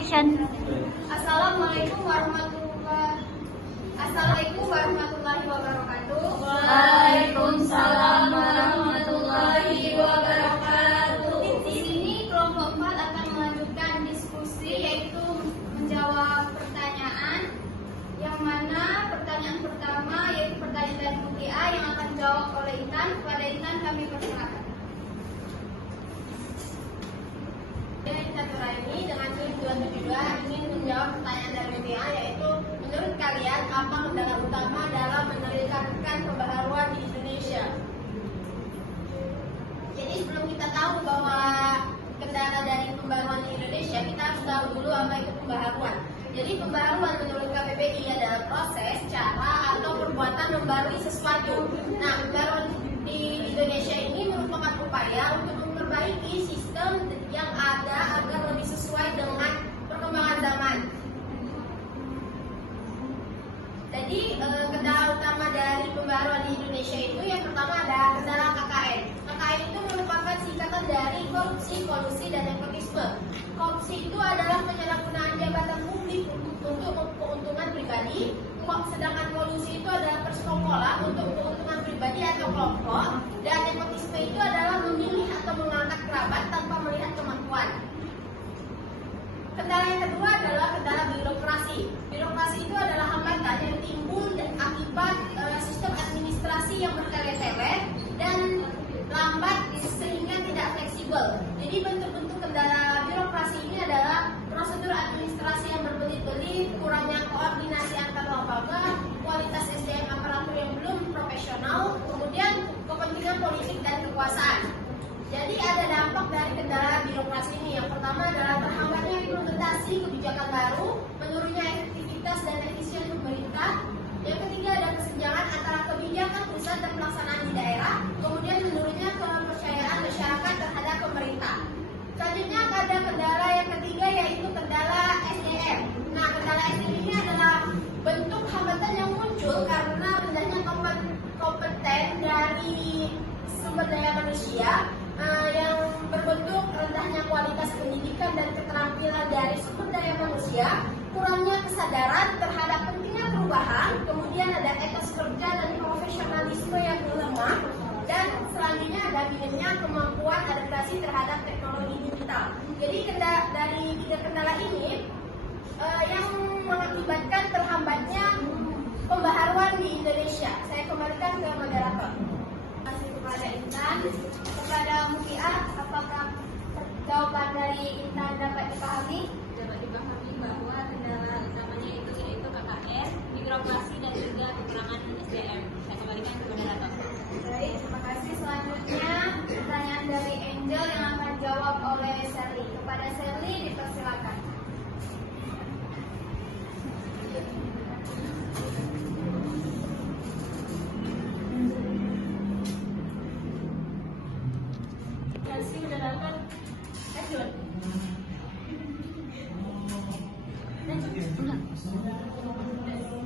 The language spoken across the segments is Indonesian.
Action. Assalamualaikum warahmatullahi wabarakatuh. Waalaikumsalam warahmatullahi wabarakatuh. Di sini kelompok 4 akan melanjutkan diskusi, yaitu menjawab pertanyaan. Yang mana pertanyaan pertama yaitu pertanyaan dari bukti A yang akan dijawab oleh Intan. Kepada Intan kami persilakan. Ini dengan tujuan 272 ingin menjawab pertanyaan dari bukti A, yaitu menurut kalian apa kendala utama dalam menerapkan pembaharuan di Indonesia? Jadi sebelum kita tahu bahwa kendala dari pembaharuan di Indonesia, kita harus tahu dulu apa itu pembaharuan. Jadi pembaharuan menurut KPPI adalah proses, cara, atau perbuatan membarui sesuatu. Nah, pembaharuan di Indonesia ini merupakan upaya untuk memperbaiki sistem yang ada agar lebih sesuai dengan perkembangan zaman. Jadi kendala utama dari pembaharuan di Indonesia itu yang pertama ada kendala KKN. KKN itu merupakan singkatan dari korupsi, kolusi, dan nepotisme. Korupsi itu adalah penyalahgunaan jabatan publik untuk keuntungan pribadi, sedangkan kolusi itu adalah persekongkolan untuk keuntungan pribadi atau kelompok, dan nepotisme itu adalah memilih atau mengangkat kerabat tanpa melihat kemampuan. Kendala yang kedua adalah kendala birokrasi. Birokrasi itu adalah hambatan yang timbul akibat sistem administrasi yang bertele-tele dan lambat sehingga tidak fleksibel. Jadi bentuk-bentuk kendala birokrasi ini adalah prosedur administrasi yang berbelit-belit, kurangnya koordinasi antar lembaga, kualitas SDM aparatur yang belum profesional, kemudian kepentingan politik dan kekuasaan. Jadi ada dampak dari kendala birokrasi ini. Yang pertama adalah terhambatnya implementasi kebijakan baru, menurunnya efektivitas dan efisien pemerintah. Yang ketiga ada kesenjangan antara kebijakan pusat dan pelaksanaan di daerah, kemudian menurunnya kepercayaan masyarakat terhadap pemerintah. Selanjutnya ada kendala yang ketiga, yaitu kendala SDM. Nah, kendala SDM ini adalah bentuk hambatan yang muncul karena rendahnya kompeten dari sumber daya manusia, yang berbentuk rendahnya kualitas pendidikan dan keterampilan dari sumber daya manusia, kurangnya kesadaran terhadap pentingnya perubahan, kemudian ada etos kerja dan profesionalisme yang lemah, dan selanjutnya ada minimnya kemampuan adaptasi terhadap teknologi digital. Jadi dari tiga kendala ini yang mengakibatkan terhambatnya pembaharuan di Indonesia. Saya kembalikan ke moderator. Masih kepada Intan, kepada Mutia, apakah jawaban dari Intan dapat dipahami? Dapat dipahami bahwa kendala utamanya itu yaitu KKN, birokrasi, dan juga kekurangan SDM. Saya kembalikan ke moderator. Baik, terima kasih. Selanjutnya pertanyaan dari Angel yang akan dijawab oleh Sherly. Kepada Sherly dipersilakan.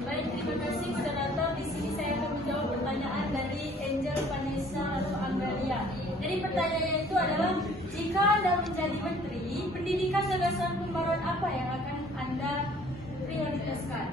Baik, terima kasih moderator. Di sini saya akan menjawab pertanyaan dari Angel Vanessa atau Anggalia. Jadi pertanyaannya itu adalah, jika Anda menjadi menteri, pendidikan gagasan pembaruan apa yang akan Anda prioritaskan?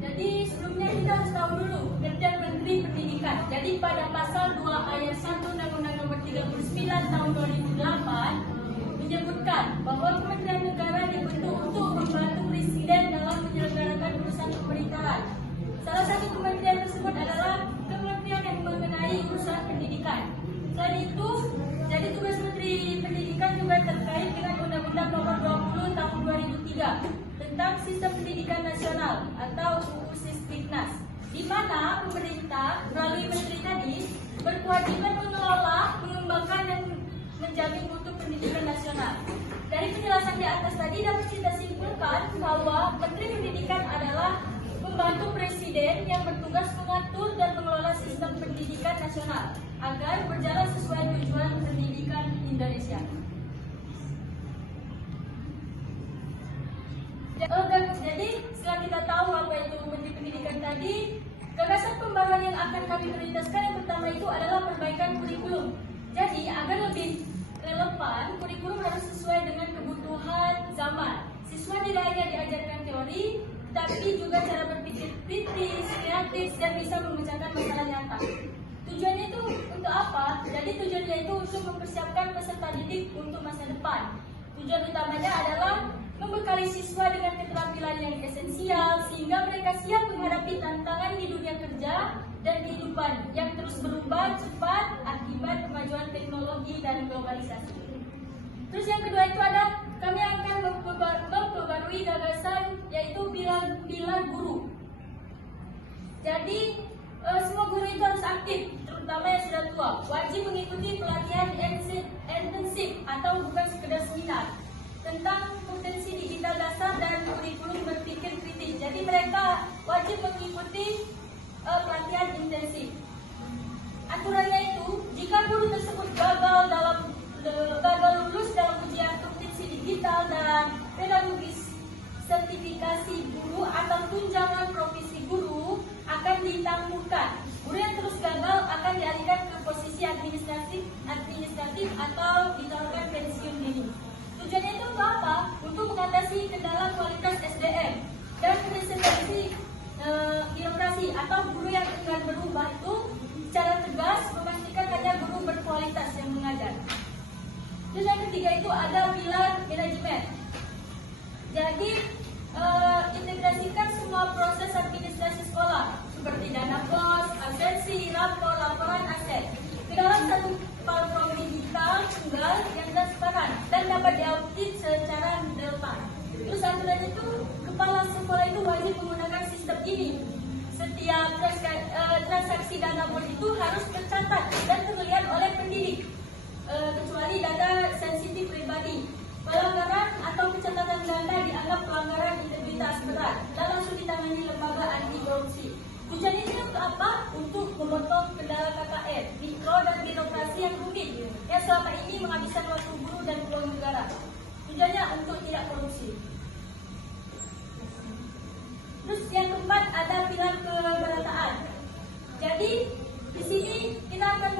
Jadi sebelumnya kita harus tahu dulu kerja Menteri Pendidikan. Jadi pada pasal 2 ayat 1 Undang-Undang Nomor 39 Tahun 2008 menyebutkan bahwa Kementerian Negara dibentuk untuk membantu Presiden dalam menyelenggarakan urusan pemerintahan. Salah satu kementerian tersebut adalah kementerian yang mengenai urusan pendidikan. Selain itu, jadi tugas Menteri Pendidikan juga terkait dengan Undang-Undang Nomor 20 Tahun 2003 tentang Sistem Pendidikan Nasional atau UU Sistiknas, di mana pemerintah melalui menteri tadi berkewajiban mengelola, mengembangkan, dan menjamin mutu pendidikan nasional. Dari penjelasan di atas tadi dapat kita simpulkan bahwa Menteri Pendidikan adalah pembantu Presiden yang bertugas mengatur dan mengelola sistem pendidikan nasional agar berjalan sesuai tujuan pendidikan Indonesia. Jadi setelah kita tahu apa itu Menteri Pendidikan tadi, gagasan pembaruan yang akan kami prioritaskan yang pertama itu adalah perbaikan kurikulum teori, tetapi juga cara berpikir kritis, kreatif, dan bisa memecahkan masalah nyata. Tujuannya itu untuk apa? Jadi tujuannya itu untuk mempersiapkan peserta didik untuk masa depan. Tujuan utamanya adalah membekali siswa dengan keterampilan yang esensial sehingga mereka siap menghadapi tantangan di dunia kerja dan kehidupan yang terus berubah cepat akibat kemajuan teknologi dan globalisasi. Terus yang kedua itu ada kami akan memperbarui gagasan yaitu pilar guru. Jadi semua guru itu harus aktif, terutama yang sudah tua. Wajib mengikuti pelatihan intensif atau bukan sekedar seminar tentang potensi digital dasar dan kurikulum berpikir kritis. Jadi mereka wajib mengikuti pelatihan intensif. Aturannya itu, jika guru tersebut gagal lulus dalam ujian kompetensi digital dan pedagogis, sertifikasi guru atau tunjangan profesi guru akan ditangguhkan. Guru yang terus gagal akan dialihkan ke posisi administratif atau ditawarkan pensiun dini. Tujuannya itu untuk apa? Untuk mengatasi kendala kualitas SDM dan representasi birokrasi atau guru yang akan berubah itu secara tegas memastikan hanya guru berkualitas yang mengajar. Terus yang ketiga itu ada pilar manajemen. Jadi integrasikan semua proses administrasi sekolah seperti dana pos, absensi, rapor, laporan aset ke dalam satu platform digital tunggal yang transparan dan dapat diaudit secara real time. Terus aturan itu kepala sekolah itu wajib menggunakan sistem ini. Setiap transaksi dana bos itu harus tercatat dan terlihat oleh pendidik, kecuali data sensitif pribadi. Pelanggaran atau pencatatan dana dianggap pelanggaran integritas berat dan langsung ditangani lembaga anti korupsi. Tujuan ini untuk apa? Untuk memotong kendala KKR, mikro dan birokrasi yang rumit yang selama ini menghabiskan waktu guru dan uang negara. Tujuannya untuk tidak korupsi. Terus yang keempat ada pilar kemerataan. Jadi di sini kita akan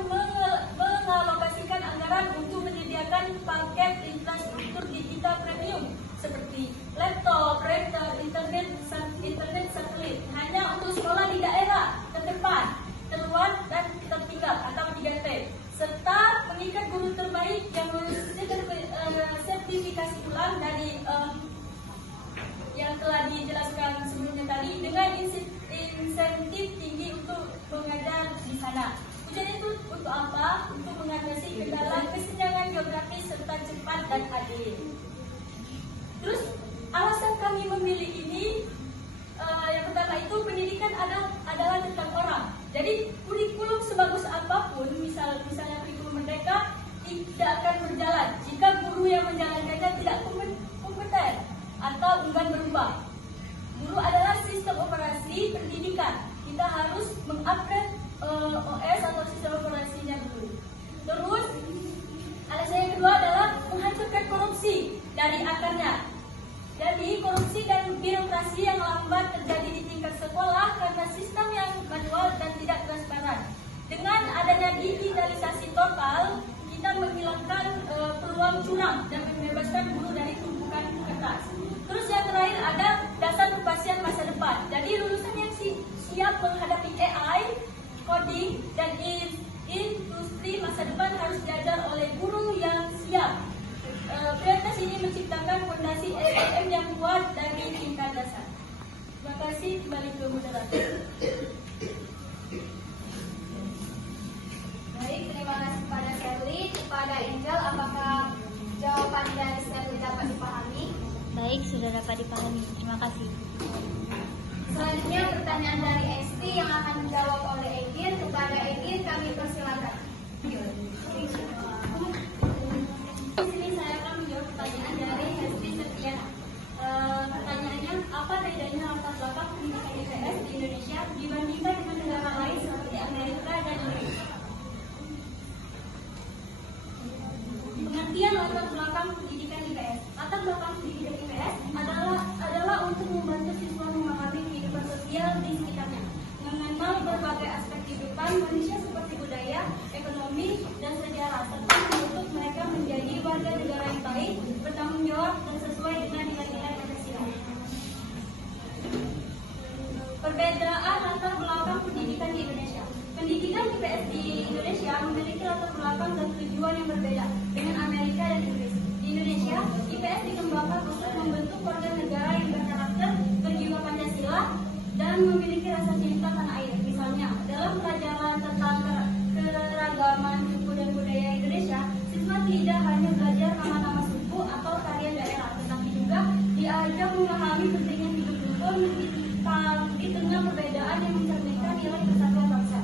mengalokasikan anggaran untuk menyediakan paket infrastruktur digital premium seperti laptop, printer, internet satelit hanya untuk sekolah di daerah terdepan, terluar dan tertinggal atau 3T, serta mengikat guru terbaik yang lulus sertifikasi ulang dari yang telah dijelaskan sebelumnya tadi dengan insentif tinggi untuk mengajar di sana. Tujuan itu untuk apa? Untuk mengatasi kendala kesenjangan geografis serta cepat dan adil. Terus alasan kami memilih ini yang pertama itu pendidikan adalah tentang orang. Jadi kurikulum sebagus apapun, misalnya kurikulum Merdeka tidak akan berjalan jika guru yang menjalankannya tidak kompeten atau enggan berubah. Guru adalah sistem operasi pendidikan. Kita harus mengupgrade OS atau sistem operasinya dulu. Terus alasan yang kedua adalah menghancurkan korupsi dari akarnya. Jadi korupsi dan birokrasi yang lambat terjadi di tingkat sekolah karena sistem yang manual dan tidak transparan. Dengan adanya digitalisasi total, kita menghilangkan peluang curang dan membebaskan guru dari tumpukan kertas. Terus yang terakhir ada dasar kepastian masa depan. Jadi lulusan yang siap menghadapi AI, coding, dan industri masa depan harus diajar oleh guru yang siap. Prioritas ini menciptakan fondasi SDM yang kuat dari tingkat dasar. Terima kasih, kembali ke moderator. Baik, terima kasih kepada Sherly. Kepada Angel, apakah jawaban dari Sherly dapat dipahami? Baik, sudah dapat dipahami. Terima kasih. Selanjutnya pertanyaan dari Esti yang akan dijawab oleh Egir. Kepada Egir kami persilakan. Di sini saya akan menjawab pertanyaan dari Hesti Setia. Pertanyaannya, apa bedanya latar belakang pendidikan IPS di Indonesia dibandingkan dengan negara lain seperti Amerika dan Inggris? Pengertian latar belakang pendidikan IPS. Latar belakang pendidikan IPS adalah untuk membantu siswa memahami kehidupan sosial di sekitarnya, mengenal berbagai aspek kehidupan manusia seperti budaya, ekonomi, dan sejarah, serta membentuk mereka menjadi warga negara yang baik, bertanggung jawab, dan sesuai dengan nilai-nilai Pancasila. Perbedaan latar belakang pendidikan di Indonesia. Pendidikan IPS di Indonesia memiliki latar belakang dan tujuan yang berbeda dengan Amerika dan Inggris. Di Indonesia, IPS dikembangkan untuk membentuk warga negara yang berkarakter, berjiwa Pancasila, dan memiliki rasa cinta tanah air. Misalnya, dalam pelajaran tentang keragaman suku dan budaya Indonesia, siswa tidak hanya belajar nama-nama suku atau tarian daerah, tetapi juga diajak memahami pentingnya hidup rukun di tengah perbedaan yang mencerminkan nilai persatuan bangsa.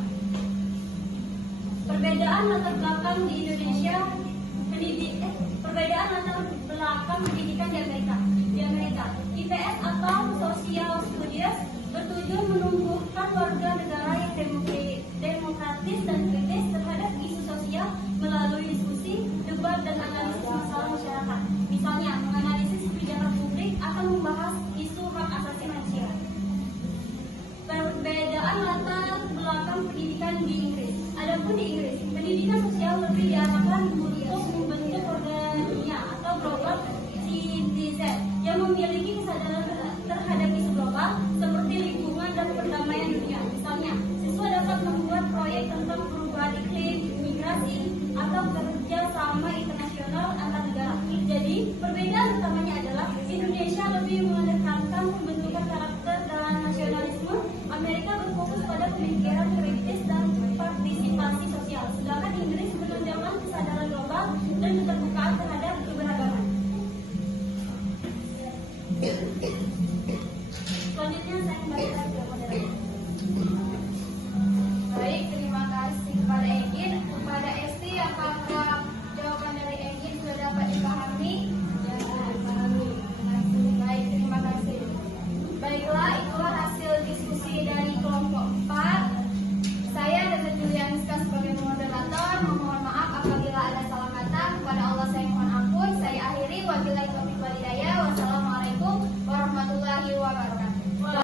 Perbedaan latar belakang di Indonesia, perbedaan latar belakang pendidikan di Amerika. IPS atau Social Studies bertujuan menumbuhkan warga negara yang demokratis dan kritis terhadap isu sosial melalui diskusi, debat, dan analisis masalah masyarakat. Misalnya, menganalisis kebijakan publik atau membahas isu hak asasi manusia. Perbedaan latar belakang pendidikan di Inggris. Adapun di Inggris, pendidikan sosial lebih diarahkan untuk membentuk warga dunia atau global citizen yang memiliki kesadaran terhadap isu global seperti lingkungan dan perdamaian dunia. Misalnya, siswa dapat membuat proyek tentang perubahan iklim, migrasi, atau kerja sama internasional